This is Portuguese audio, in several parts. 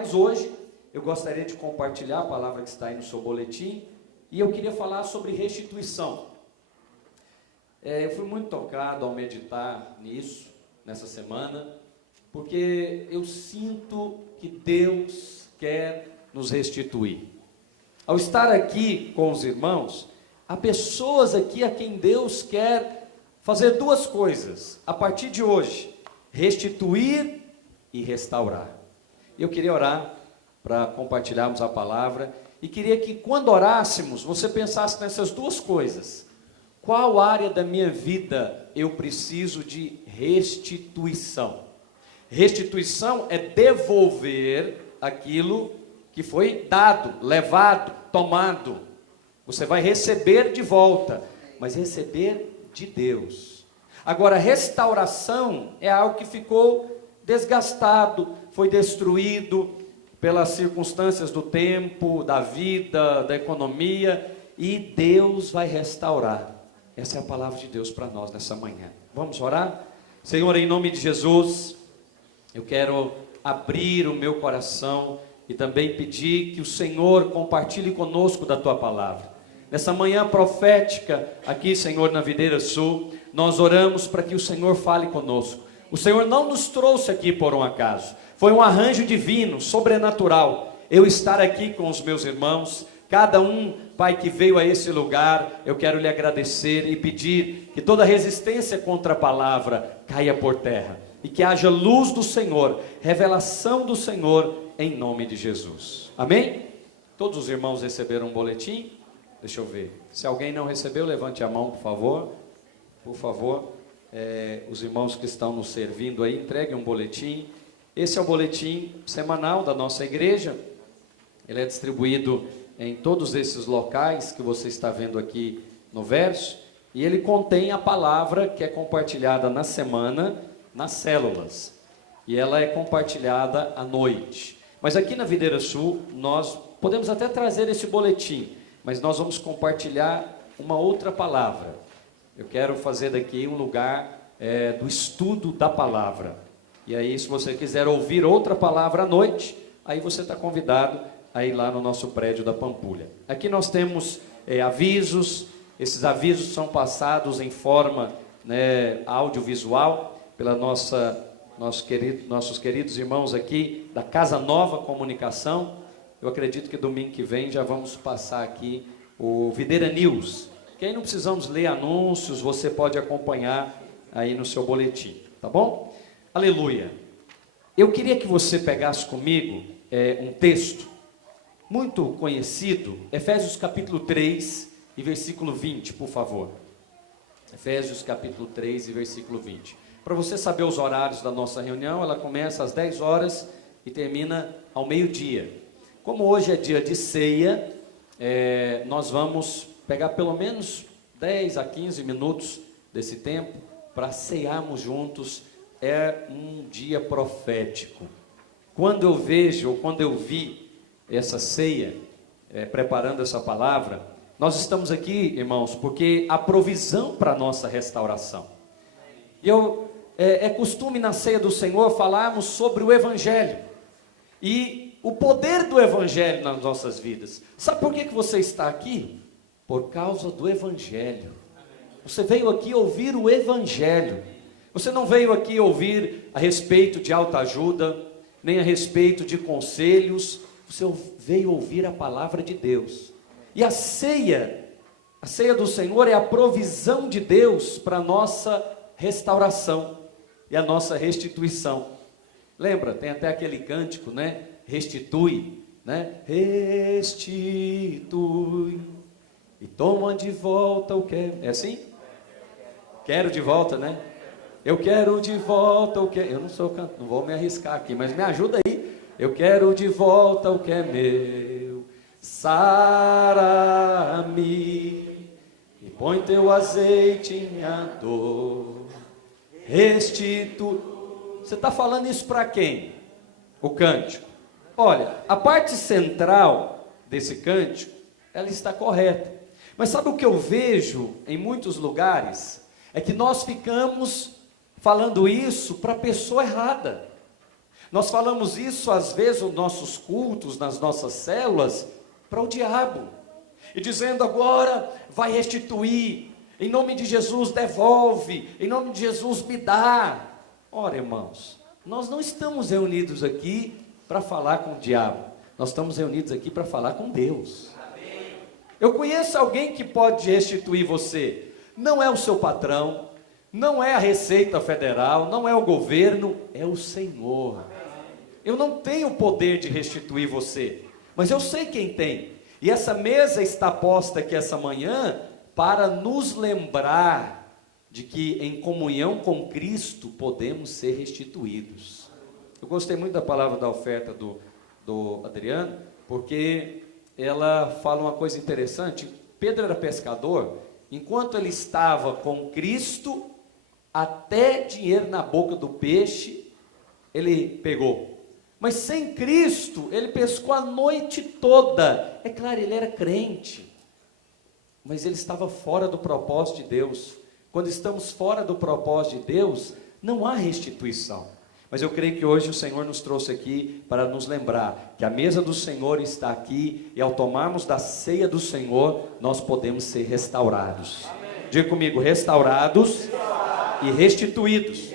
Mas hoje eu gostaria de compartilhar a palavra que está aí no seu boletim, e eu queria falar sobre restituição. Eu fui muito tocado ao meditar nisso, nessa semana, porque eu sinto que Deus quer nos restituir. Ao estar aqui com os irmãos, há pessoas aqui a quem Deus quer fazer duas coisas, a partir de hoje: restituir e restaurar. Eu queria orar para compartilharmos a palavra, e queria que quando orássemos, você pensasse nessas duas coisas. Qual área da minha vida eu preciso de restituição? Restituição é devolver aquilo que foi dado, levado, tomado. Você vai receber de volta, mas receber de Deus. Agora, restauração é algo que ficou desgastado, foi destruído pelas circunstâncias do tempo, da vida, da economia, e Deus vai restaurar. Essa é a palavra de Deus para nós nessa manhã. Vamos orar? Senhor, em nome de Jesus, eu quero abrir o meu coração e também pedir que o Senhor compartilhe conosco da Tua palavra. Nessa manhã profética, aqui, Senhor, na Videira Sul, nós oramos para que o Senhor fale conosco. O Senhor não nos trouxe aqui por um acaso. Foi um arranjo divino, sobrenatural, eu estar aqui com os meus irmãos. Cada um, Pai, que veio a esse lugar, eu quero lhe agradecer e pedir que toda resistência contra a palavra caia por terra, e que haja luz do Senhor, revelação do Senhor, em nome de Jesus. Amém? Todos os irmãos receberam um boletim? Deixa eu ver. Se alguém não recebeu, levante a mão, por favor. Por favor, os irmãos que estão nos servindo aí, entreguem um boletim. Esse é o boletim semanal da nossa igreja. Ele é distribuído em todos esses locais que você está vendo aqui no verso, e ele contém a palavra que é compartilhada na semana, nas células, e ela é compartilhada à noite. Mas aqui na Videira Sul, nós podemos até trazer esse boletim, mas nós vamos compartilhar uma outra palavra. Eu quero fazer daqui um lugar do estudo da palavra, e aí, se você quiser ouvir outra palavra à noite, aí você está convidado a ir lá no nosso prédio da Pampulha. Aqui nós temos avisos. Esses avisos são passados em forma audiovisual pela nossos queridos irmãos aqui da Casa Nova Comunicação. Eu acredito que domingo que vem já vamos passar aqui o Videira News, que aí não precisamos ler anúncios, você pode acompanhar aí no seu boletim, tá bom? Aleluia. Eu queria que você pegasse comigo um texto muito conhecido, Efésios capítulo 3 e versículo 20, por favor. Efésios capítulo 3 e versículo 20. Para você saber os horários da nossa reunião, ela começa às 10 horas e termina ao meio-dia. Como hoje é dia de ceia, nós vamos pegar pelo menos 10 a 15 minutos desse tempo para cearmos juntos. É um dia profético. Quando eu vejo, ou quando eu vi essa ceia, preparando essa palavra, nós estamos aqui, irmãos, porque há provisão para a nossa restauração. E é costume na ceia do Senhor falarmos sobre o Evangelho e o poder do Evangelho nas nossas vidas. Sabe por que você está aqui? Por causa do Evangelho. Você veio aqui ouvir o Evangelho. Você não veio aqui ouvir a respeito de autoajuda, nem a respeito de conselhos. Você veio ouvir a palavra de Deus. E a ceia do Senhor é a provisão de Deus para a nossa restauração e a nossa restituição. Lembra? Tem até aquele cântico, né? Restitui, né? Restitui e toma de volta o que é assim? Quero de volta, né? Eu quero de volta o que eu não sou cantor, não vou me arriscar aqui, mas me ajuda aí. Eu quero de volta o que é meu. Sara-me e põe teu azeite em minha dor. Você está falando isso para quem? O cântico. Olha, a parte central desse cântico, ela está correta. Mas sabe o que eu vejo em muitos lugares? É que nós ficamos falando isso para a pessoa errada. Nós falamos isso às vezes nos nossos cultos, nas nossas células, para o diabo. E dizendo agora vai restituir, em nome de Jesus devolve, em nome de Jesus me dá. Ora, irmãos, nós não estamos reunidos aqui para falar com o diabo. Nós estamos reunidos aqui para falar com Deus. Eu conheço alguém que pode restituir você. Não é o seu patrão, não é a Receita Federal, não é o governo, é o Senhor. Eu não tenho o poder de restituir você, mas eu sei quem tem. E essa mesa está posta aqui essa manhã para nos lembrar de que em comunhão com Cristo podemos ser restituídos. Eu gostei muito da palavra da oferta do Adriano, porque ela fala uma coisa interessante. Pedro era pescador, enquanto ele estava com Cristo, até dinheiro na boca do peixe ele pegou. Mas sem Cristo, ele pescou a noite toda. É claro, ele era crente, mas ele estava fora do propósito de Deus. Quando estamos fora do propósito de Deus, não há restituição. Mas eu creio que hoje o Senhor nos trouxe aqui para nos lembrar que a mesa do Senhor está aqui, e ao tomarmos da ceia do Senhor, nós podemos ser restaurados. Amém. Diga comigo, restaurados e restituídos.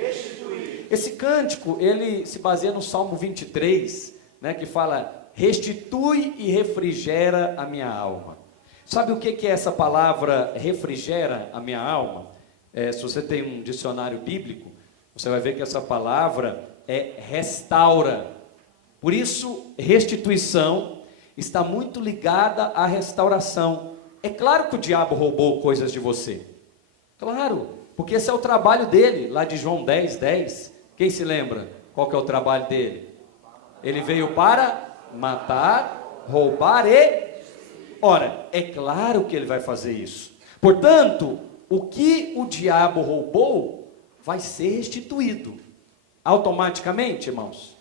Esse cântico, ele se baseia no Salmo 23, né, que fala, restitui e refrigera a minha alma. Sabe o que é essa palavra, refrigera a minha alma? Se você tem um dicionário bíblico, você vai ver que essa palavra é restaura. Por isso, restituição está muito ligada à restauração. É claro que o diabo roubou coisas de você. Claro, porque esse é o trabalho dele, lá de João 10:10. Quem se lembra? Qual que é o trabalho dele? Ele veio para matar, roubar e... Ora, é claro que ele vai fazer isso. Portanto, o que o diabo roubou vai ser restituído. Automaticamente, irmãos?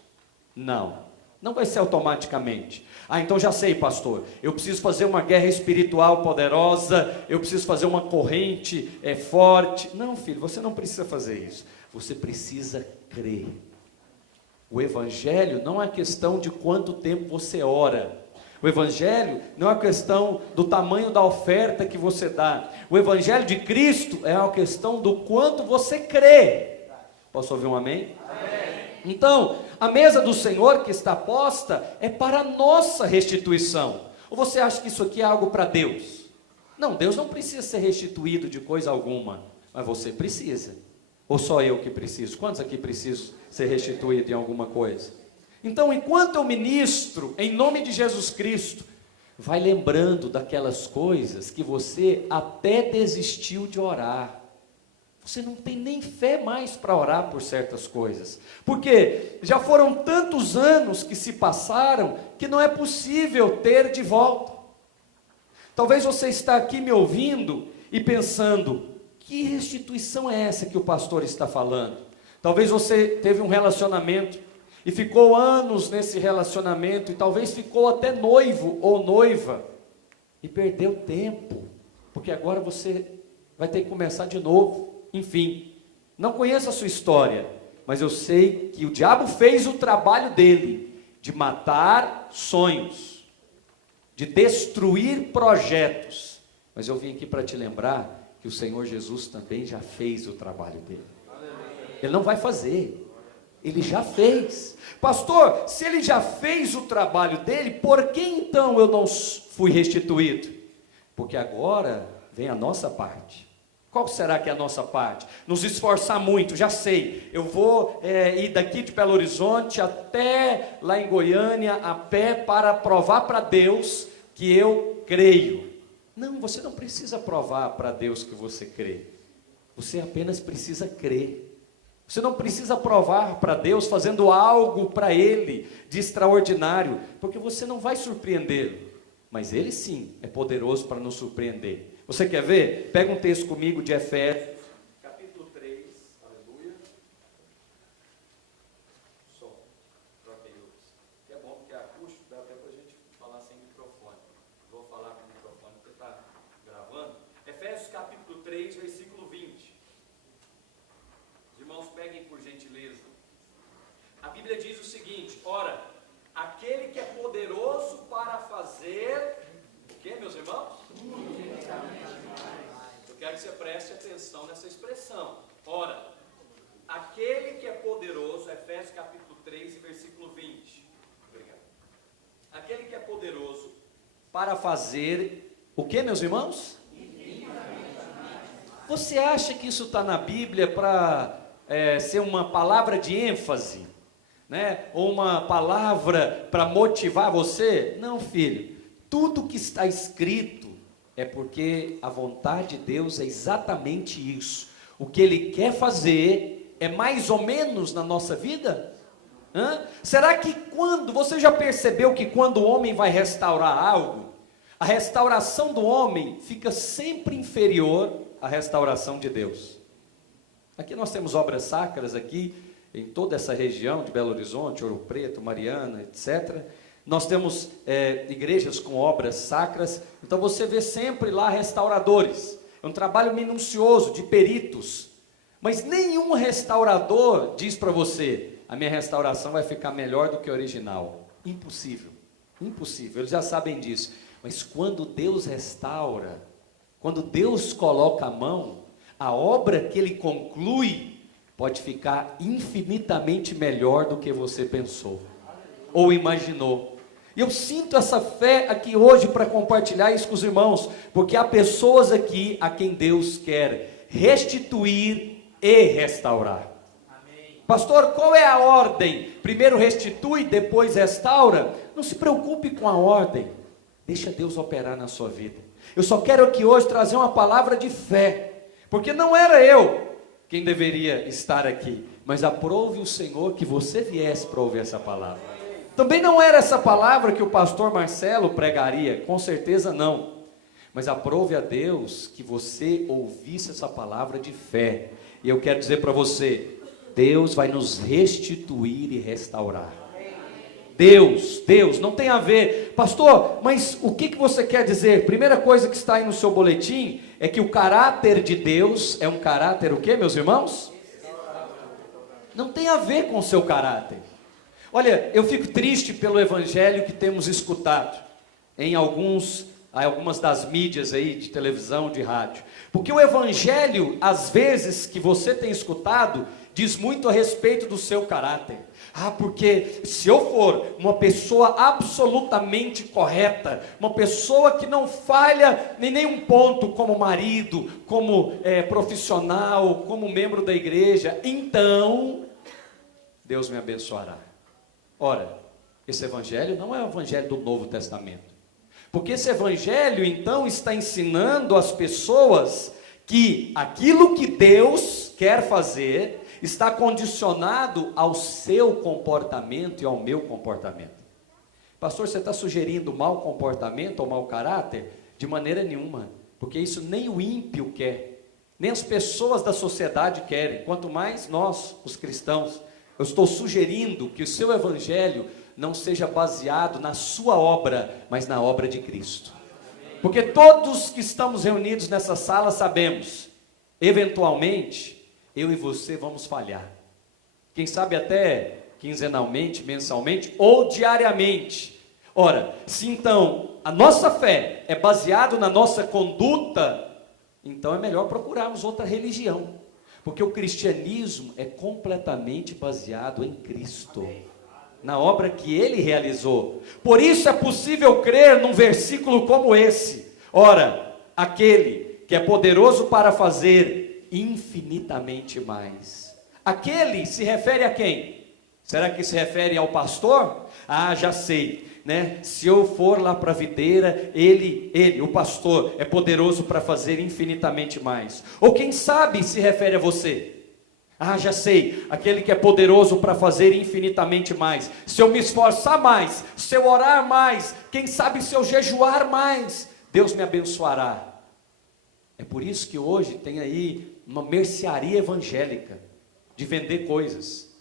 Não, não vai ser automaticamente. Então já sei, pastor, eu preciso fazer uma guerra espiritual poderosa, eu preciso fazer uma corrente forte. Não, filho, você não precisa fazer isso. Você precisa crer. O evangelho não é questão de quanto tempo você ora. O evangelho não é uma questão do tamanho da oferta que você dá. O evangelho de Cristo é uma questão do quanto você crê. Posso ouvir um amém? Amém. Então, a mesa do Senhor que está posta é para a nossa restituição. Ou você acha que isso aqui é algo para Deus? Não, Deus não precisa ser restituído de coisa alguma, mas você precisa. Ou só eu que preciso? Quantos aqui precisam ser restituídos em alguma coisa? Então, enquanto eu ministro, em nome de Jesus Cristo, vai lembrando daquelas coisas que você até desistiu de orar. Você não tem nem fé mais para orar por certas coisas. Porque já foram tantos anos que se passaram, que não é possível ter de volta. Talvez você está aqui me ouvindo e pensando, que restituição é essa que o pastor está falando? Talvez você teve um relacionamento e ficou anos nesse relacionamento, e talvez ficou até noivo ou noiva, e perdeu tempo, porque agora você vai ter que começar de novo. Enfim, não conheço a sua história, mas eu sei que o diabo fez o trabalho dele, de matar sonhos, de destruir projetos, mas eu vim aqui para te lembrar, que o Senhor Jesus também já fez o trabalho dele. Ele não vai fazer, ele já fez. Pastor, se ele já fez o trabalho dele, por que então eu não fui restituído? Porque agora vem a nossa parte. Qual será que é a nossa parte? Nos esforçar muito, já sei, eu vou ir daqui de Belo Horizonte até lá em Goiânia, a pé, para provar para Deus que eu creio. Não, você não precisa provar para Deus que você crê. Você apenas precisa crer. Você não precisa provar para Deus fazendo algo para Ele de extraordinário, porque você não vai surpreendê-lo. Mas Ele sim é poderoso para nos surpreender. Você quer ver? Pega um texto comigo de Efésios, capítulo 3. Aleluia. Som. Troquei luz. Que é bom porque é acústico, dá até para a gente falar sem microfone. Vou falar com o microfone porque está gravando. Efésios capítulo 3, versículo 20. Os irmãos peguem por gentileza. A Bíblia diz o seguinte: quero que você preste atenção nessa expressão. Ora, aquele que é poderoso, Efésios capítulo 3, versículo 20. Obrigado. Aquele que é poderoso para fazer o que, meus irmãos? Você acha que isso está na Bíblia para ser uma palavra de ênfase, né? Ou uma palavra para motivar você? Não, filho. Tudo que está escrito é porque a vontade de Deus é exatamente isso. O que Ele quer fazer é mais ou menos na nossa vida? Será que você já percebeu que quando o homem vai restaurar algo, a restauração do homem fica sempre inferior à restauração de Deus? Aqui nós temos obras sacras aqui, em toda essa região de Belo Horizonte, Ouro Preto, Mariana, etc. Nós temos igrejas com obras sacras, então você vê sempre lá restauradores. É um trabalho minucioso, de peritos. Mas nenhum restaurador diz para você, a minha restauração vai ficar melhor do que a original. Impossível, impossível, eles já sabem disso. Mas quando Deus restaura, quando Deus coloca a mão, a obra que Ele conclui pode ficar infinitamente melhor do que você pensou ou imaginou. E eu sinto essa fé aqui hoje para compartilhar isso com os irmãos, porque há pessoas aqui a quem Deus quer restituir e restaurar. Amém. Pastor, qual é a ordem? Primeiro restitui, depois restaura? Não se preocupe com a ordem, deixa Deus operar na sua vida. Eu só quero aqui hoje trazer uma palavra de fé, porque não era eu quem deveria estar aqui, mas aprove o Senhor que você viesse para ouvir essa palavra. Também não era essa palavra que o pastor Marcelo pregaria, com certeza não, mas aprove a Deus que você ouvisse essa palavra de fé. E eu quero dizer para você, Deus vai nos restituir e restaurar. Deus, não tem a ver, pastor, mas o que você quer dizer? Primeira coisa que está aí no seu boletim, é que o caráter de Deus é um caráter o quê, meus irmãos? Não tem a ver com o seu caráter. Olha, eu fico triste pelo evangelho que temos escutado em algumas das mídias aí, de televisão, de rádio, porque o evangelho, às vezes, que você tem escutado, diz muito a respeito do seu caráter. Porque se eu for uma pessoa absolutamente correta, uma pessoa que não falha em nenhum ponto como marido, como profissional, como membro da igreja, então Deus me abençoará. Ora, esse evangelho não é o evangelho do Novo Testamento, porque esse evangelho então está ensinando as pessoas que aquilo que Deus quer fazer está condicionado ao seu comportamento e ao meu comportamento. Pastor, você está sugerindo mau comportamento ou mau caráter? De maneira nenhuma, porque isso nem o ímpio quer, nem as pessoas da sociedade querem, quanto mais nós, os cristãos. Eu estou sugerindo que o seu evangelho não seja baseado na sua obra, mas na obra de Cristo. Porque todos que estamos reunidos nessa sala sabemos, eventualmente, eu e você vamos falhar. Quem sabe até quinzenalmente, mensalmente ou diariamente. Ora, se então a nossa fé é baseada na nossa conduta, então é melhor procurarmos outra religião. Porque o cristianismo é completamente baseado em Cristo, na obra que Ele realizou. Por isso é possível crer num versículo como esse. Ora, aquele que é poderoso para fazer infinitamente mais. Aquele se refere a quem? Será que se refere ao pastor? Já sei, né? Se eu for lá para a videira, ele, o pastor, é poderoso para fazer infinitamente mais. Ou quem sabe se refere a você? Já sei, aquele que é poderoso para fazer infinitamente mais. Se eu me esforçar mais, se eu orar mais, quem sabe se eu jejuar mais, Deus me abençoará. É por isso que hoje tem aí uma mercearia evangélica, de vender coisas,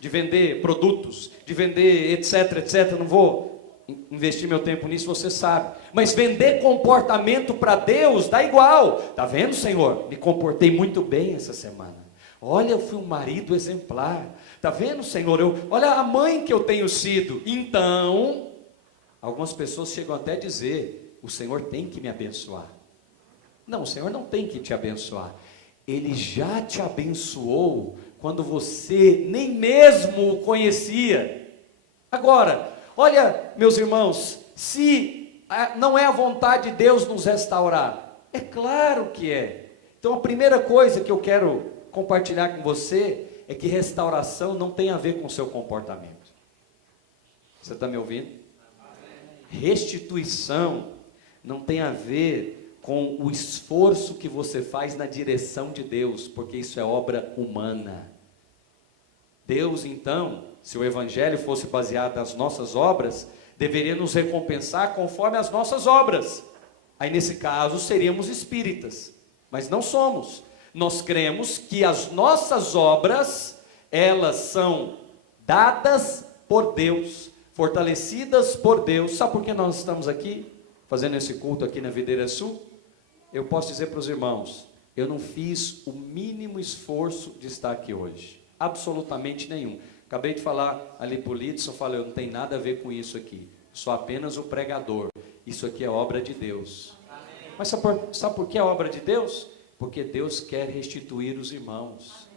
de vender produtos, de vender etc, etc, não vou investir meu tempo nisso, você sabe, mas vender comportamento para Deus, dá igual. Está vendo, Senhor? Me comportei muito bem essa semana, olha, eu fui um marido exemplar, está vendo, Senhor? Olha a mãe que eu tenho sido. Então, algumas pessoas chegam até a dizer, o Senhor tem que me abençoar. Não, o Senhor não tem que te abençoar. Ele já te abençoou quando você nem mesmo o conhecia. Agora, olha, meus irmãos, se não é a vontade de Deus nos restaurar, é claro que é. Então a primeira coisa que eu quero compartilhar com você é que restauração não tem a ver com o seu comportamento. Você está me ouvindo? Restituição não tem a ver com o esforço que você faz na direção de Deus, porque isso é obra humana. Deus, então, se o Evangelho fosse baseado nas nossas obras, deveria nos recompensar conforme as nossas obras. Aí, nesse caso, seríamos espíritas, mas não somos. Nós cremos que as nossas obras, elas são dadas por Deus, fortalecidas por Deus. Sabe por que nós estamos aqui, fazendo esse culto aqui na Videira Sul? Eu posso dizer para os irmãos, eu não fiz o mínimo esforço de estar aqui hoje, absolutamente nenhum. Acabei de falar ali para o Lidson, falei, eu não tenho nada a ver com isso aqui, sou apenas o pregador, isso aqui é obra de Deus. Amém. Mas sabe por que é obra de Deus? Porque Deus quer restituir os irmãos.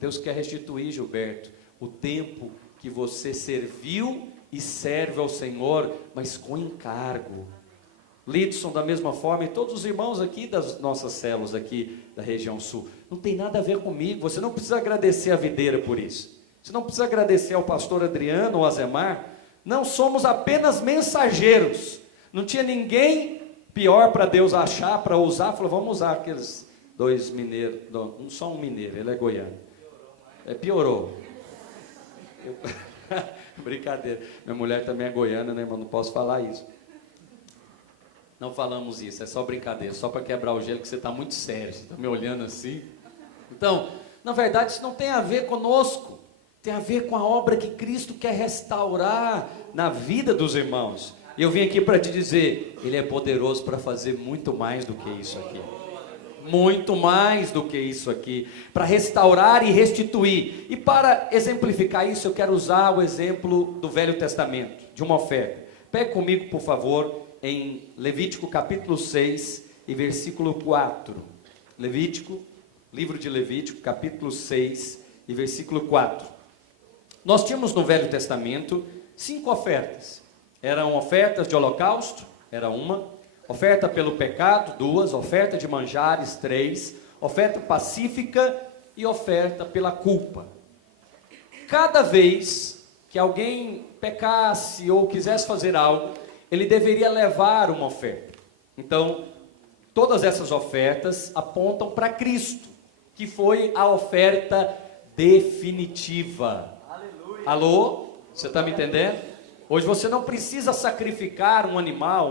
Deus quer restituir, Gilberto, o tempo que você serviu e serve ao Senhor, mas com encargo. Lidson, da mesma forma, e todos os irmãos aqui das nossas células aqui da região sul, não tem nada a ver comigo. Você não precisa agradecer a videira por isso, você não precisa agradecer ao pastor Adriano ou a Zemar. Não, somos apenas mensageiros. Não tinha ninguém pior para Deus achar, para usar. Falou, vamos usar aqueles dois mineiros, só um mineiro, ele é goiano. Piorou. Brincadeira, minha mulher também é goiana, né, irmão? Não posso falar isso. Não falamos isso, é só brincadeira, só para quebrar o gelo, que você está muito sério, você está me olhando assim. Então, na verdade, isso não tem a ver conosco, tem a ver com a obra que Cristo quer restaurar na vida dos irmãos. E eu vim aqui para te dizer, Ele é poderoso para fazer muito mais do que isso aqui. Muito mais do que isso aqui, para restaurar e restituir. E para exemplificar isso, eu quero usar o exemplo do Velho Testamento, de uma oferta. Pegue comigo, por favor, em Levítico capítulo 6 e versículo 4. Livro de Levítico, capítulo 6 e versículo 4. Nós tínhamos no Velho Testamento 5 ofertas. Eram ofertas de holocausto, era uma. Oferta pelo pecado, 2. Oferta de manjares, 3. Oferta pacífica e oferta pela culpa. Cada vez que alguém pecasse ou quisesse fazer algo, ele deveria levar uma oferta. Então, todas essas ofertas apontam para Cristo, que foi a oferta definitiva. Aleluia. Alô? Você está me entendendo? Hoje você não precisa sacrificar um animal,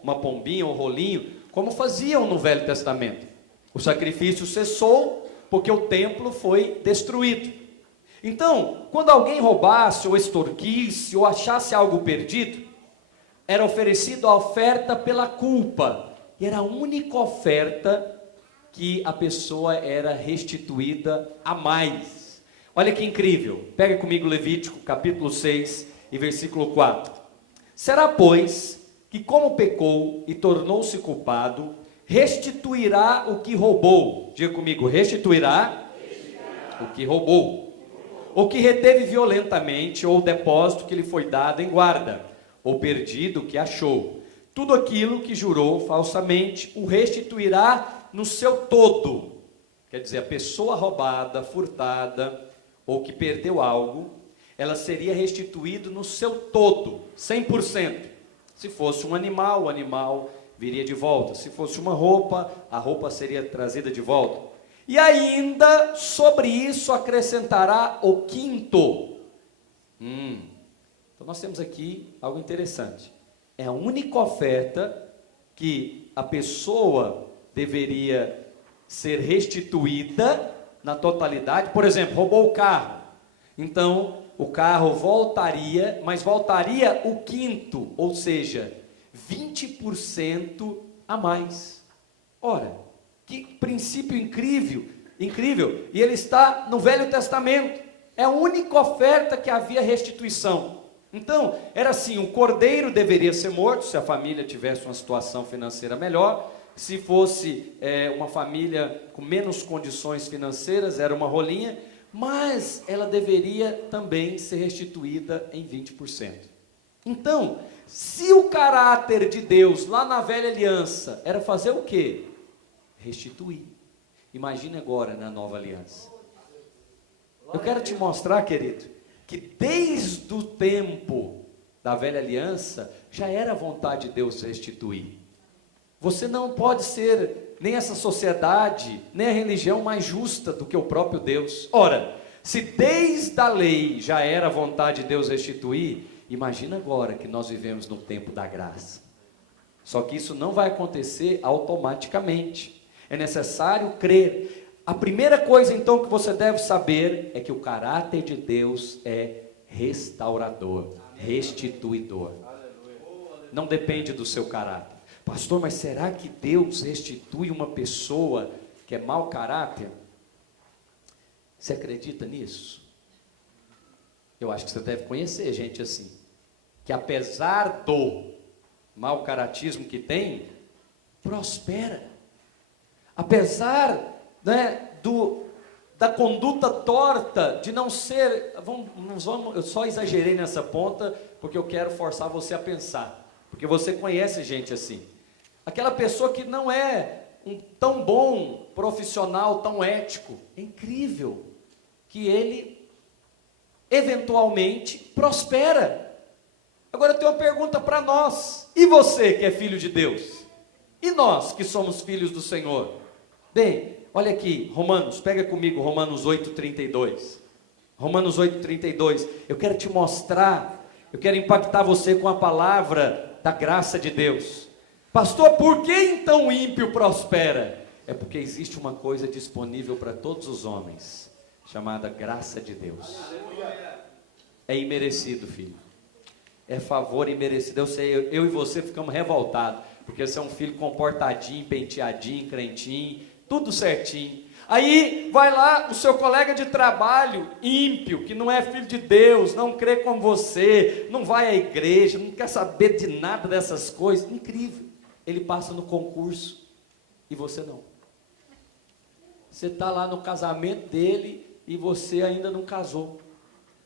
uma pombinha, um rolinho, como faziam no Velho Testamento. O sacrifício cessou porque o templo foi destruído. Então, quando alguém roubasse ou extorquisse ou achasse algo perdido, era oferecido a oferta pela culpa, e era a única oferta que a pessoa era restituída a mais. Olha que incrível, pega comigo Levítico capítulo 6 e versículo 4. Será, pois, que como pecou e tornou-se culpado, restituirá o que roubou. Diga comigo, restituirá o que roubou, o que reteve violentamente, ou o depósito que lhe foi dado em guarda, ou perdido que achou. Tudo aquilo que jurou falsamente, o restituirá no seu todo. Quer dizer, a pessoa roubada, furtada, ou que perdeu algo, ela seria restituída no seu todo, 100%. Se fosse um animal, o animal viria de volta. Se fosse uma roupa, a roupa seria trazida de volta. E ainda, sobre isso, acrescentará o quinto. Então nós temos aqui algo interessante. É a única oferta que a pessoa deveria ser restituída na totalidade. Por exemplo, roubou o carro. Então o carro voltaria, mas voltaria o quinto, ou seja, 20% a mais. Ora, que princípio incrível, incrível. E ele está no Velho Testamento. É a única oferta que havia restituição. Então, era assim, o cordeiro deveria ser morto, se a família tivesse uma situação financeira melhor, Se fosse uma família com menos condições financeiras, era uma rolinha, mas ela deveria também ser restituída em 20%. Então, se o caráter de Deus lá na velha aliança era fazer o quê? Restituir. Imagine agora na nova aliança. Eu quero te mostrar, querido, que desde o tempo da velha aliança, já era a vontade de Deus restituir. Você não pode ser nem essa sociedade, nem a religião mais justa do que o próprio Deus. Ora, se desde a lei já era a vontade de Deus restituir, imagina agora que nós vivemos no tempo da graça. Só que isso não vai acontecer automaticamente. É necessário crer. A primeira coisa então que você deve saber é que o caráter de Deus é restaurador, restituidor. Não depende do seu caráter. Pastor, mas será que Deus restitui uma pessoa que é mau caráter? Você acredita nisso? Eu acho que você deve conhecer gente assim, que apesar do mau caratismo que tem, prospera. Apesar, da conduta torta, de não ser, eu só exagerei nessa ponta, porque eu quero forçar você a pensar, porque você conhece gente assim, aquela pessoa que não é um tão bom profissional, tão ético, é incrível, que ele, eventualmente, prospera. Agora eu tenho uma pergunta para nós, e você que é filho de Deus? E nós que somos filhos do Senhor? Bem, olha aqui, Romanos, pega comigo Romanos 8:32. Romanos 8:32. Eu quero te mostrar, eu quero impactar você com a palavra da graça de Deus. Pastor, por que então o ímpio prospera? É porque existe uma coisa disponível para todos os homens, chamada graça de Deus. É imerecido, filho. É favor imerecido. Eu sei, eu e você ficamos revoltados, porque você é um filho comportadinho, penteadinho, crentinho, tudo certinho. Aí vai lá o seu colega de trabalho, ímpio, que não é filho de Deus, não crê como você, não vai à igreja, não quer saber de nada dessas coisas. Incrível. Ele passa no concurso e você não. Você está lá no casamento dele e você ainda não casou.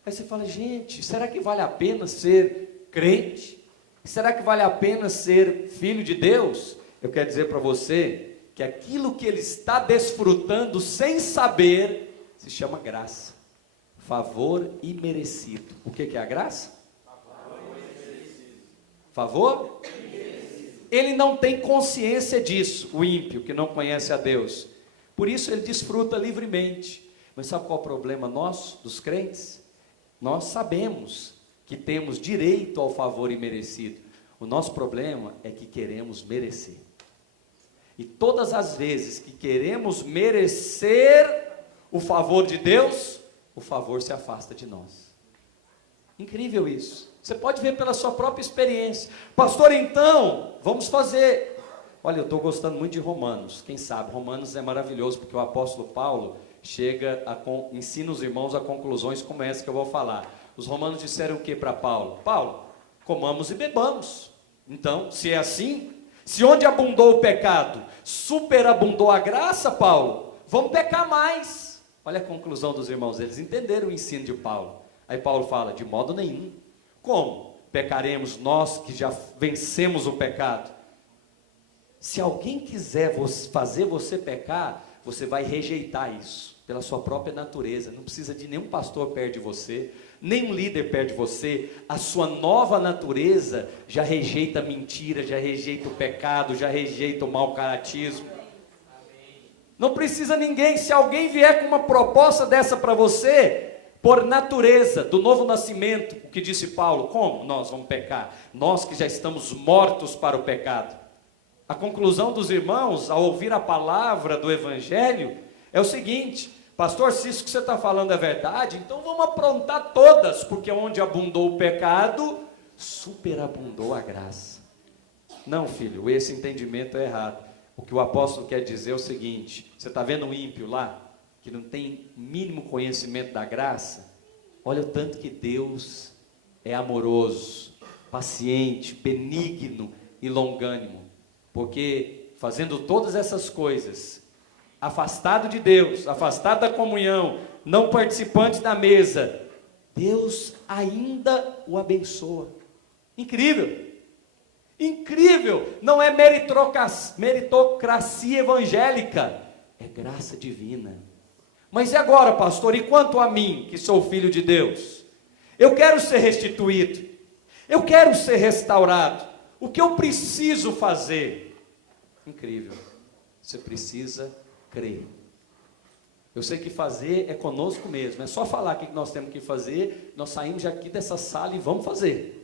Aí você fala, gente, será que vale a pena ser crente? Será que vale a pena ser filho de Deus? Eu quero dizer para você que aquilo que ele está desfrutando sem saber, se chama graça. Favor imerecido. O que é a graça? Favor? Ele não tem consciência disso, o ímpio que não conhece a Deus. Por isso ele desfruta livremente. Mas sabe qual é o problema nosso, dos crentes? Nós sabemos que temos direito ao favor imerecido. O nosso problema é que queremos merecer. E todas as vezes que queremos merecer o favor de Deus, o favor se afasta de nós. Incrível isso. Você pode ver pela sua própria experiência. Pastor, então, vamos fazer. Olha, eu estou gostando muito de Romanos. Quem sabe, Romanos é maravilhoso, porque o apóstolo Paulo ensina os irmãos a conclusões como essa que eu vou falar. Os romanos disseram o que para Paulo? Paulo, comamos e bebamos. Então, se é assim, se onde abundou o pecado, superabundou a graça, Paulo, vamos pecar mais. Olha a conclusão dos irmãos, eles entenderam o ensino de Paulo. Aí Paulo fala, de modo nenhum. Como pecaremos nós que já vencemos o pecado? Se alguém quiser fazer você pecar, você vai rejeitar isso, pela sua própria natureza. Não precisa de nenhum pastor perto de você, nenhum líder perto de você. A sua nova natureza já rejeita a mentira, já rejeita o pecado, já rejeita o mau caratismo. Não precisa ninguém. Se alguém vier com uma proposta dessa para você, por natureza, do novo nascimento, o que disse Paulo, como nós vamos pecar? Nós que já estamos mortos para o pecado. A conclusão dos irmãos, ao ouvir a palavra do Evangelho, é o seguinte: pastor, se isso que você está falando é verdade, então vamos aprontar todas, porque onde abundou o pecado, superabundou a graça. Não, filho, esse entendimento é errado. O que o apóstolo quer dizer é o seguinte: você está vendo um ímpio lá, que não tem mínimo conhecimento da graça? Olha o tanto que Deus é amoroso, paciente, benigno e longânimo. Porque fazendo todas essas coisas, afastado de Deus, afastado da comunhão, não participante da mesa, Deus ainda o abençoa. Incrível! Incrível! Não é meritocracia evangélica, é graça divina. Mas e agora, pastor? E quanto a mim, que sou filho de Deus? Eu quero ser restituído, eu quero ser restaurado. O que eu preciso fazer? Incrível, você precisa crer. Eu sei que fazer é conosco mesmo, é só falar o que nós temos que fazer, nós saímos aqui dessa sala e vamos fazer.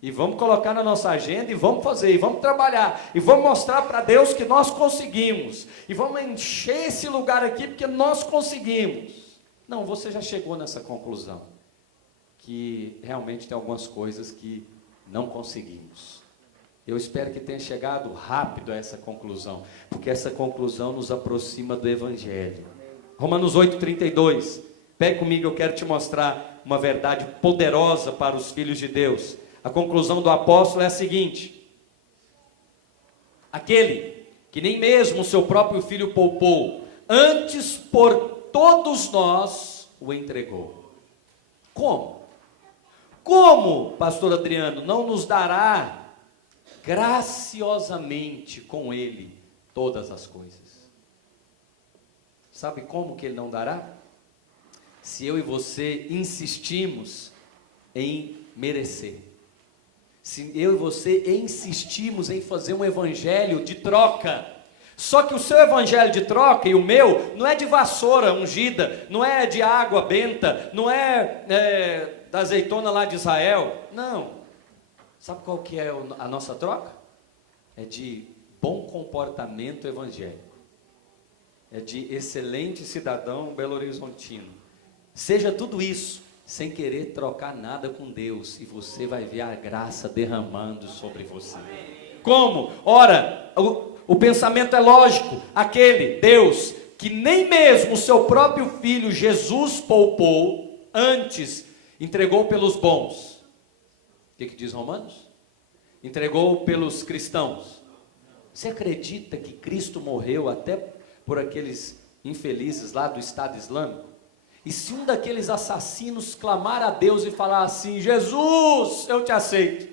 E vamos colocar na nossa agenda e vamos fazer, e vamos trabalhar, e vamos mostrar para Deus que nós conseguimos, e vamos encher esse lugar aqui porque nós conseguimos. Não, você já chegou nessa conclusão, que realmente tem algumas coisas que não conseguimos. Eu espero que tenha chegado rápido a essa conclusão, porque essa conclusão nos aproxima do Evangelho. Romanos 8:32, pegue comigo, eu quero te mostrar uma verdade poderosa para os filhos de Deus. A conclusão do apóstolo é a seguinte: aquele que nem mesmo o seu próprio filho poupou, antes por todos nós o entregou. Como? Como, pastor Adriano, não nos dará graciosamente com ele todas as coisas? Sabe como que ele não dará? Se eu e você insistimos em merecer. Se eu e você insistimos em fazer um evangelho de troca. Só que o seu evangelho de troca e o meu não é de vassoura ungida, não é de água benta, não é da azeitona lá de Israel. Não. Sabe qual que é a nossa troca? É de bom comportamento evangélico. É de excelente cidadão belo-horizontino. Seja tudo isso, sem querer trocar nada com Deus, e você vai ver a graça derramando sobre você. Como? Ora, o pensamento é lógico. Aquele Deus que nem mesmo o seu próprio filho Jesus poupou, antes entregou pelos bons. O que diz Romanos? Entregou pelos cristãos. Você acredita que Cristo morreu até por aqueles infelizes lá do Estado Islâmico? E se um daqueles assassinos clamar a Deus e falar assim: Jesus, eu te aceito,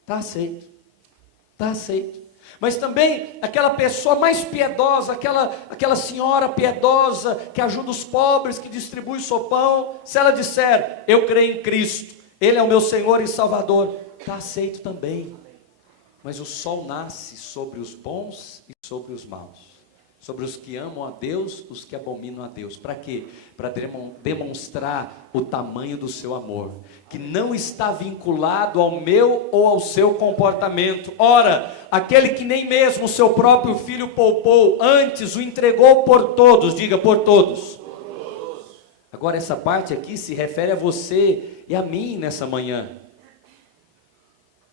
está aceito, está aceito. Mas também aquela pessoa mais piedosa, aquela senhora piedosa que ajuda os pobres, que distribui sopão, se ela disser: eu creio em Cristo, Ele é o meu Senhor e Salvador, está aceito também. Mas o sol nasce sobre os bons e sobre os maus, sobre os que amam a Deus, os que abominam a Deus. Para quê? Para demonstrar o tamanho do seu amor, que não está vinculado ao meu ou ao seu comportamento. Ora, aquele que nem mesmo o seu próprio filho poupou, antes o entregou por todos. Diga, por todos. Agora essa parte aqui se refere a você e a mim nessa manhã.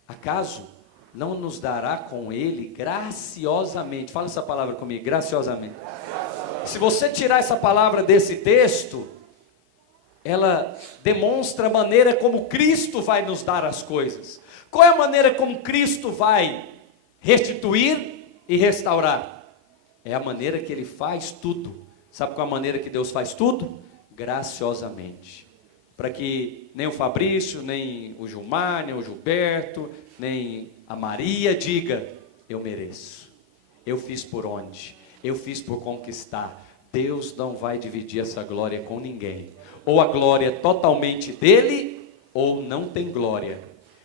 Acaso não nos dará com ele graciosamente? Fala essa palavra comigo, graciosamente. Se você tirar essa palavra desse texto, ela demonstra a maneira como Cristo vai nos dar as coisas. Qual é a maneira como Cristo vai restituir e restaurar? É a maneira que Ele faz tudo. Sabe qual é a maneira que Deus faz tudo? Graciosamente. Para que nem o Fabrício, nem o Gilmar, nem o Gilberto, nem a Maria diga: eu mereço, eu fiz por onde, eu fiz por conquistar. Deus não vai dividir essa glória com ninguém. Ou a glória é totalmente dele, ou não tem glória.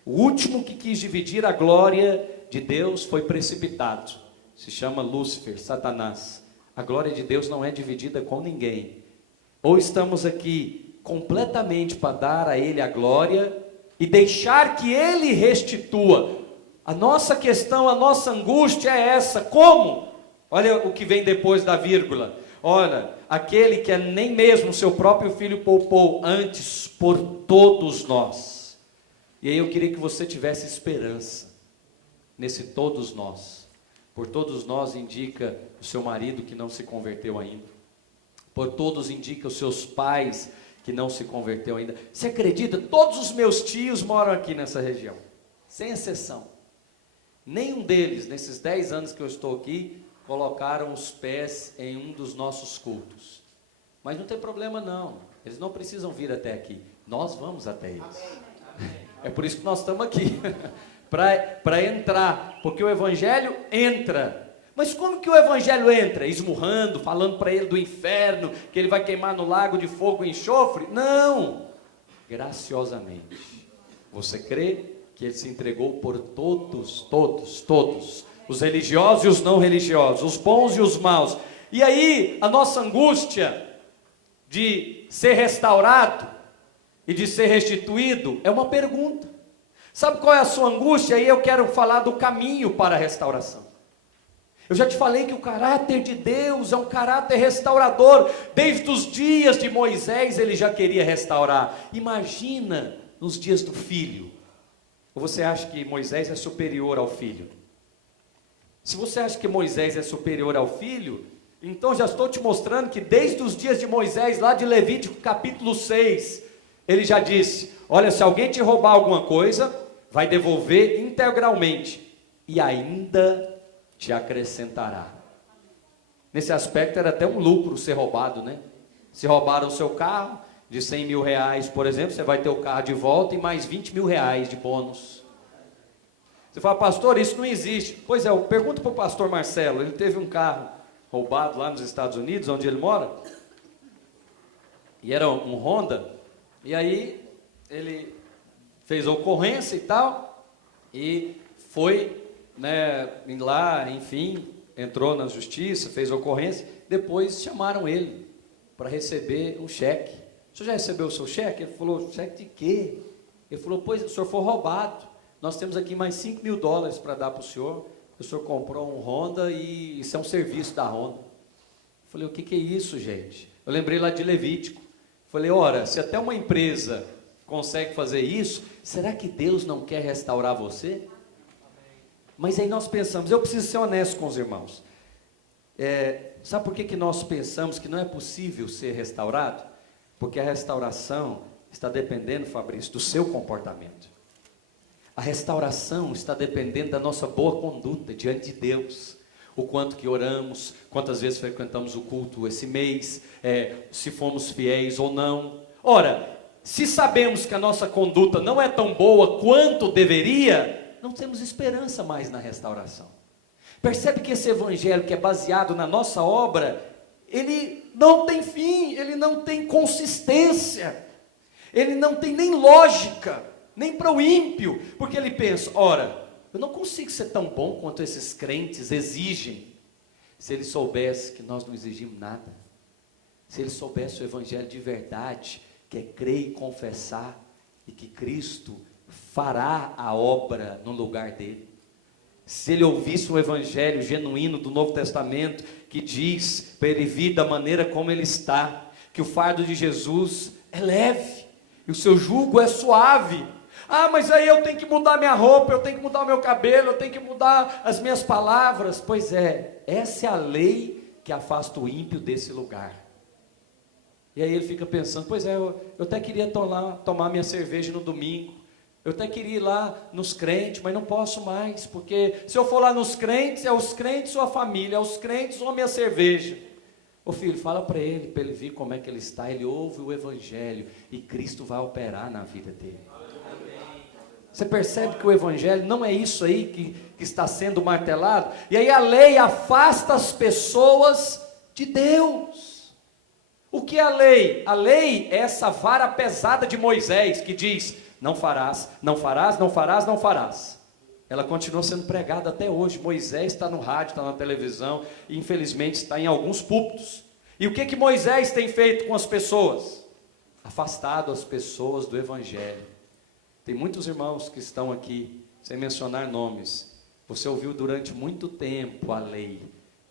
O último que quis dividir a glória de Deus foi precipitado. Se chama Lúcifer, Satanás. A glória de Deus não é dividida com ninguém. Ou estamos aqui completamente para dar a Ele a glória e deixar que Ele restitua. A nossa questão, a nossa angústia é essa: como? Olha o que vem depois da vírgula. Olha, aquele que nem mesmo seu próprio filho poupou, antes por todos nós. E aí eu queria que você tivesse esperança nesse todos nós. Por todos nós indica o seu marido que não se converteu ainda. Por todos indica os seus pais que não se converteu ainda. Você acredita? Todos os meus tios moram aqui nessa região, sem exceção. nenhum deles, nesses 10 anos que eu estou aqui, colocaram os pés em um dos nossos cultos. Mas não tem problema não, eles não precisam vir até aqui, nós vamos até eles. É por isso que nós estamos aqui, para entrar, porque o Evangelho entra. Mas como que o Evangelho entra? Esmurrando, falando para ele do inferno, que ele vai queimar no lago de fogo e enxofre? Não, graciosamente. Você crê que ele se entregou por todos, os religiosos e os não religiosos, os bons e os maus. E aí, a nossa angústia de ser restaurado e de ser restituído é uma pergunta. Sabe qual é a sua angústia? Aí eu quero falar do caminho para a restauração. Eu já te falei que o caráter de Deus é um caráter restaurador. Desde os dias de Moisés ele já queria restaurar. Imagina nos dias do filho. Ou você acha que Moisés é superior ao filho? Se você acha que Moisés é superior ao filho, então já estou te mostrando que desde os dias de Moisés, lá de Levítico capítulo 6, ele já disse: olha, se alguém te roubar alguma coisa, vai devolver integralmente, e ainda te acrescentará. Nesse aspecto era até um lucro ser roubado, né? Se roubaram o seu carro de 100 mil reais, por exemplo, você vai ter o carro de volta e mais 20 mil reais de bônus. Você fala: pastor, isso não existe. Pois é, eu pergunto para o pastor Marcelo, ele teve um carro roubado lá nos Estados Unidos, onde ele mora, e era um Honda, e aí ele fez a ocorrência e tal, e foi, né, lá, enfim, entrou na justiça, fez a ocorrência, depois chamaram ele para receber um cheque. O senhor já recebeu o seu cheque? Ele falou: cheque de quê? Ele falou: pois, o senhor foi roubado, nós temos aqui mais 5 mil dólares para dar para o senhor comprou um Honda e isso é um serviço da Honda. Eu falei: o que é isso, gente? Eu lembrei lá de Levítico, falei: ora, se até uma empresa consegue fazer isso, será que Deus não quer restaurar você? Mas aí nós pensamos, eu preciso ser honesto com os irmãos, sabe por que nós pensamos que não é possível ser restaurado? Porque a restauração está dependendo, Fabrício, do seu comportamento. A restauração está dependendo da nossa boa conduta diante de Deus. O quanto que oramos, quantas vezes frequentamos o culto esse mês, se fomos fiéis ou não. Ora, se sabemos que a nossa conduta não é tão boa quanto deveria, não temos esperança mais na restauração. Percebe que esse evangelho que é baseado na nossa obra, ele não tem fim, ele não tem consistência, ele não tem nem lógica, nem para o ímpio, porque ele pensa: ora, eu não consigo ser tão bom quanto esses crentes exigem. Se ele soubesse que nós não exigimos nada, se ele soubesse o evangelho de verdade, que é crer e confessar, e que Cristo fará a obra no lugar dele, se ele ouvisse o evangelho genuíno do Novo Testamento, que diz para ele vir da maneira como ele está, que o fardo de Jesus é leve, e o seu jugo é suave. Ah, mas aí eu tenho que mudar minha roupa, eu tenho que mudar o meu cabelo, eu tenho que mudar as minhas palavras. Pois é, essa é a lei que afasta o ímpio desse lugar. E aí ele fica pensando: pois é, eu até queria tomar minha cerveja no domingo, eu até queria ir lá nos crentes, mas não posso mais, porque se eu for lá nos crentes, é os crentes ou a família, é os crentes ou a minha cerveja. Ô filho, fala para ele vir como é que ele está, ele ouve o evangelho, e Cristo vai operar na vida dele. Você percebe que o evangelho não é isso aí que está sendo martelado? E aí a lei afasta as pessoas de Deus. O que é a lei? A lei é essa vara pesada de Moisés, que diz: não farás, não farás, não farás, não farás. Ela continua sendo pregada até hoje. Moisés está no rádio, está na televisão, e infelizmente está em alguns púlpitos. E o que Moisés tem feito com as pessoas? Afastado as pessoas do evangelho. Tem muitos irmãos que estão aqui, sem mencionar nomes, você ouviu durante muito tempo a lei,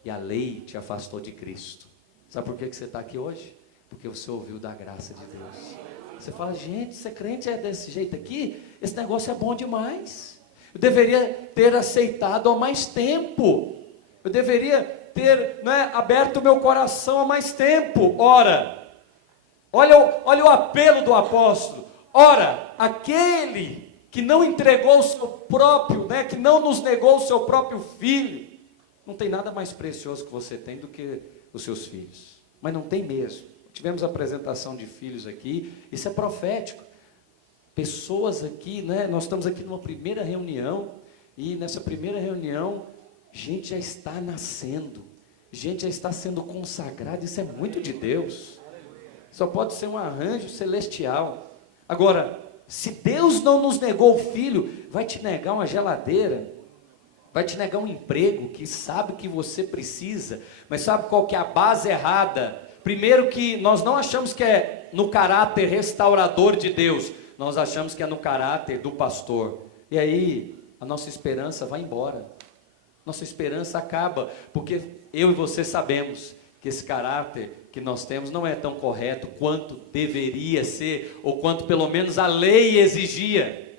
e a lei te afastou de Cristo. Sabe por que você está aqui hoje? Porque você ouviu da graça de Deus. Você fala: gente, ser crente é desse jeito aqui? Esse negócio é bom demais. Eu deveria ter aceitado há mais tempo. Eu deveria ter aberto o meu coração há mais tempo. Ora, olha o apelo do apóstolo. Ora, aquele que não entregou o seu próprio, que não nos negou o seu próprio filho. Não tem nada mais precioso que você tem do que os seus filhos. Mas não tem mesmo. Tivemos a apresentação de filhos aqui, isso é profético. Pessoas aqui, nós estamos aqui numa primeira reunião, e nessa primeira reunião, gente já está nascendo, gente já está sendo consagrada, isso é muito de Deus. Só pode ser um arranjo celestial. Agora, se Deus não nos negou o filho, vai te negar uma geladeira, vai te negar um emprego que sabe que você precisa, mas sabe qual que é a base errada? Primeiro, que nós não achamos que é no caráter restaurador de Deus, nós achamos que é no caráter do pastor, e aí a nossa esperança vai embora, nossa esperança acaba, porque eu e você sabemos que esse caráter que nós temos não é tão correto quanto deveria ser, ou quanto pelo menos a lei exigia.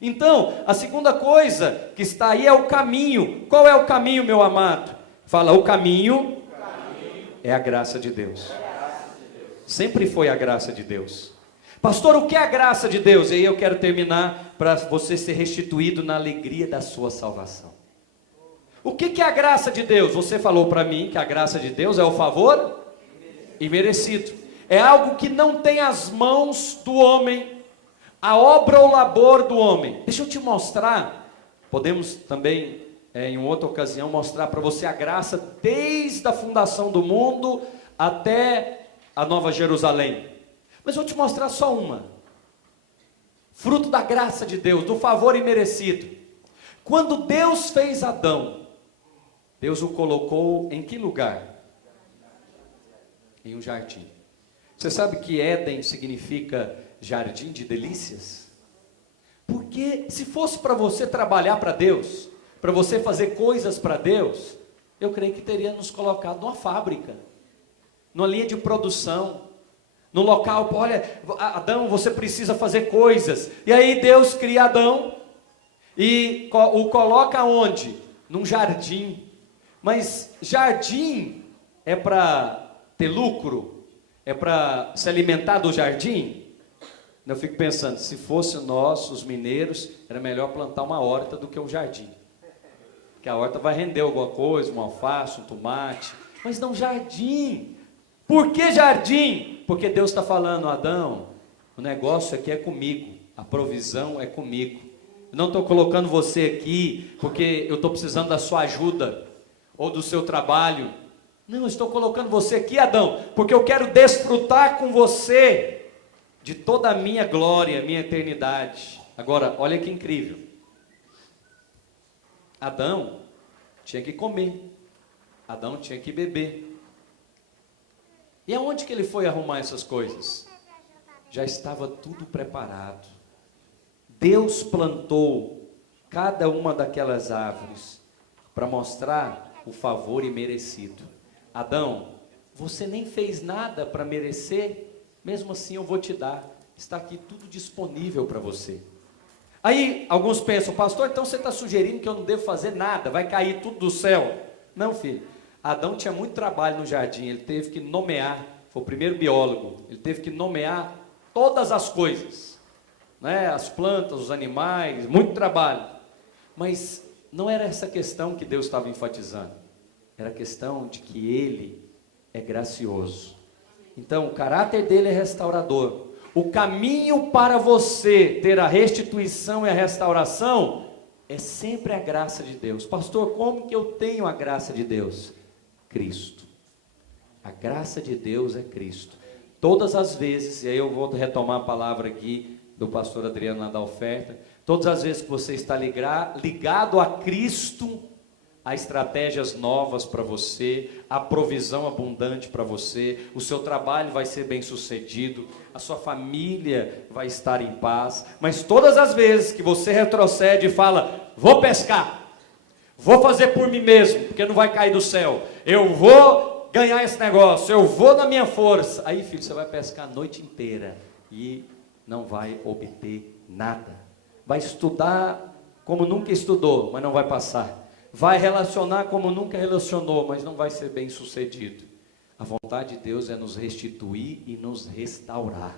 Então, a segunda coisa que está aí é o caminho. Qual é o caminho, meu amado? Fala, o caminho é a graça de Deus. Sempre foi a graça de Deus. Pastor, o que é a graça de Deus? E aí eu quero terminar para você ser restituído na alegria da sua salvação. O que é a graça de Deus? Você falou para mim que a graça de Deus é o favor imerecido. É algo que não tem as mãos do homem, a obra ou labor do homem. Deixa eu te mostrar. Podemos também, em outra ocasião, mostrar para você a graça desde a fundação do mundo até a Nova Jerusalém. Mas vou te mostrar só uma. Fruto da graça de Deus, do favor imerecido. Quando Deus fez Adão, Deus o colocou em que lugar? Em um jardim. Você sabe que Éden significa jardim de delícias? Porque se fosse para você trabalhar para Deus, para você fazer coisas para Deus, eu creio que teria nos colocado numa fábrica, numa linha de produção, no local. Olha, Adão, você precisa fazer coisas. E aí Deus cria Adão e o coloca onde? Num jardim. Mas jardim é para ter lucro? É para se alimentar do jardim? Eu fico pensando, se fosse nós, os mineiros, era melhor plantar uma horta do que um jardim. Porque a horta vai render alguma coisa, um alface, um tomate. Mas não jardim. Por que jardim? Porque Deus está falando, Adão, o negócio aqui é comigo, a provisão é comigo. Eu não estou colocando você aqui porque eu estou precisando da sua ajuda, ou do seu trabalho. Não, eu estou colocando você aqui, Adão, porque eu quero desfrutar com você de toda a minha glória, minha eternidade. Agora, olha que incrível. Adão tinha que comer, Adão tinha que beber. E aonde que ele foi arrumar essas coisas? Já estava tudo preparado. Deus plantou cada uma daquelas árvores para mostrar o favor imerecido. Adão, você nem fez nada para merecer, mesmo assim eu vou te dar. Está aqui tudo disponível para você. Aí alguns pensam, pastor, então você está sugerindo que eu não devo fazer nada, vai cair tudo do céu. Não, filho. Adão tinha muito trabalho no jardim, ele teve que nomear, foi o primeiro biólogo, ele teve que nomear todas as coisas, as plantas, os animais, muito trabalho. Mas não era essa questão que Deus estava enfatizando, era a questão de que Ele é gracioso. Então, o caráter dele é restaurador. O caminho para você ter a restituição e a restauração é sempre a graça de Deus. Pastor, como que eu tenho a graça de Deus? Cristo. A graça de Deus é Cristo. Todas as vezes, e aí eu vou retomar a palavra aqui do pastor Adriano na da oferta, todas as vezes que você está ligado a Cristo, há estratégias novas para você, há provisão abundante para você, o seu trabalho vai ser bem sucedido, a sua família vai estar em paz. Mas todas as vezes que você retrocede e fala, vou pescar, vou fazer por mim mesmo, porque não vai cair do céu, eu vou ganhar esse negócio, eu vou na minha força, aí filho, você vai pescar a noite inteira e não vai obter nada. Vai estudar como nunca estudou, mas não vai passar. Vai relacionar como nunca relacionou, mas não vai ser bem sucedido. A vontade de Deus é nos restituir e nos restaurar.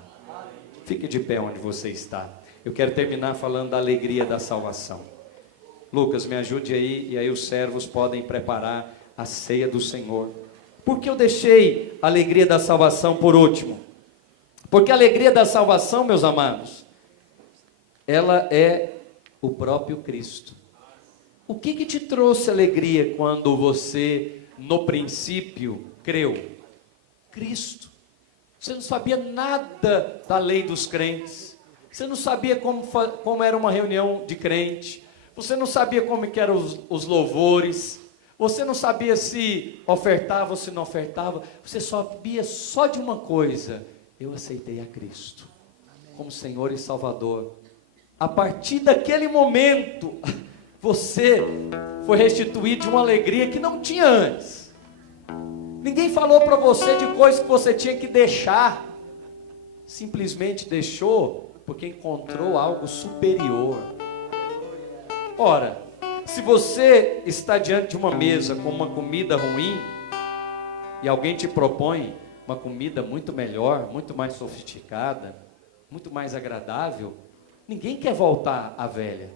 Fique de pé onde você está. eu quero terminar falando da alegria da salvação. Lucas, me ajude aí, e aí os servos podem preparar a ceia do Senhor. Por que eu deixei a alegria da salvação por último? Porque a alegria da salvação, meus amados, ela é o próprio Cristo. O que te trouxe alegria quando você, no princípio, creu? Cristo. Você não sabia nada da lei dos crentes. Você não sabia como era uma reunião de crente. Você não sabia como que eram os louvores. Você não sabia se ofertava ou se não ofertava. Você sabia só de uma coisa: eu aceitei a Cristo como Senhor e Salvador. A partir daquele momento, você foi restituído de uma alegria que não tinha antes. Ninguém falou para você de coisas que você tinha que deixar. Simplesmente deixou porque encontrou algo superior. Ora, se você está diante de uma mesa com uma comida ruim e alguém te propõe uma comida muito melhor, muito mais sofisticada, muito mais agradável, ninguém quer voltar à velha.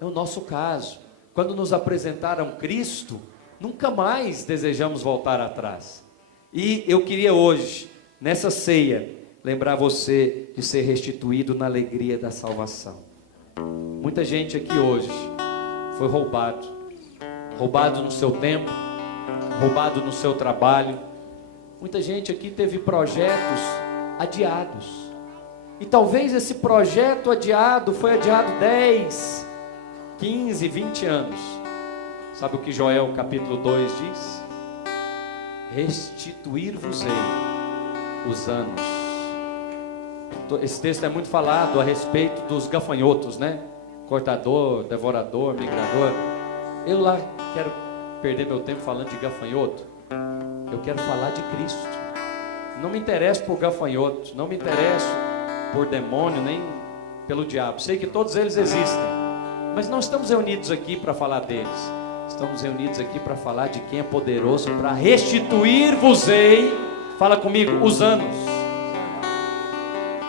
É o nosso caso. Quando nos apresentaram Cristo, nunca mais desejamos voltar atrás. E eu queria hoje, nessa ceia, lembrar você de ser restituído na alegria da salvação. Muita gente aqui hoje foi roubado. Roubado no seu tempo, roubado no seu trabalho. Muita gente aqui teve projetos adiados. E talvez esse projeto adiado foi adiado 10, 15, 20 anos. Sabe o que Joel capítulo 2 diz? Restituir-vos-ei os anos. Esse texto é muito falado a respeito dos gafanhotos, né? Cortador, devorador, migrador. Eu lá quero perder meu tempo falando de gafanhoto. Eu quero falar de Cristo. Não me interesso por gafanhotos, não me interesso por demônio, nem pelo diabo. Sei que todos eles existem, mas não estamos reunidos aqui para falar deles. Estamos reunidos aqui para falar de quem é poderoso para restituir-vos-ei. Fala comigo, os anos.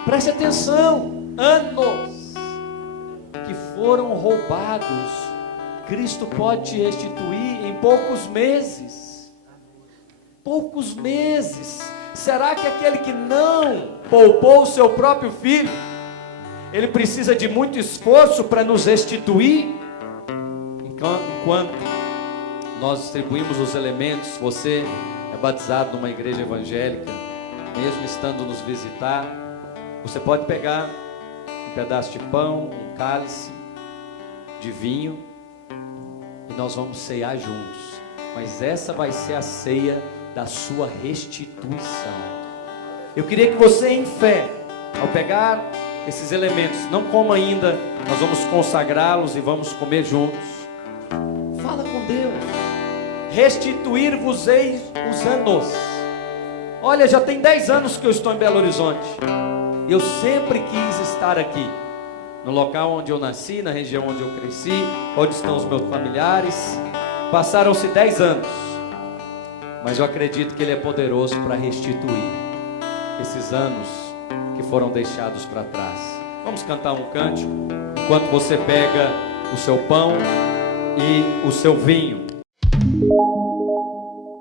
Preste atenção, anos que foram roubados, Cristo pode te restituir em poucos meses. Poucos meses. Será que aquele que não poupou o seu próprio filho, ele precisa de muito esforço para nos restituir? Enquanto nós distribuímos os elementos, você é batizado numa igreja evangélica, mesmo estando nos visitar, você pode pegar um pedaço de pão, um cálice de vinho, e nós vamos ceiar juntos. Mas essa vai ser a ceia da sua restituição. Eu queria que você, em fé, ao pegar esses elementos, não coma ainda, nós vamos consagrá-los e vamos comer juntos. Fala com Deus. Restituir-vos-ei os anos. Olha, já tem 10 anos que eu estou em Belo Horizonte. Eu sempre quis estar aqui, no local onde eu nasci, na região onde eu cresci, onde estão os meus familiares. Passaram-se 10 anos, mas eu acredito que Ele é poderoso para restituir esses anos que foram deixados para trás. Vamos cantar um cântico, enquanto você pega o seu pão e o seu vinho.